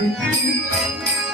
嗯。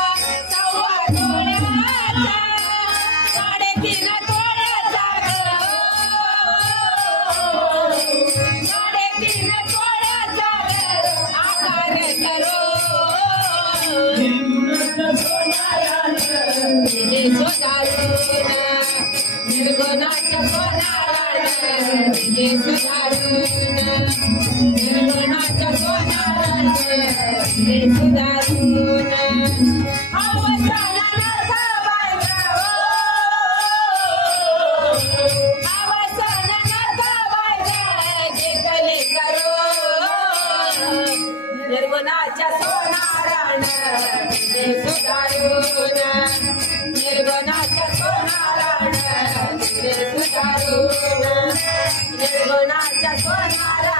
निर्गुणाच्या सोनाराने येसू दारुण निर्गुणाच्या सोनाराने येसू दारुण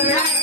All right.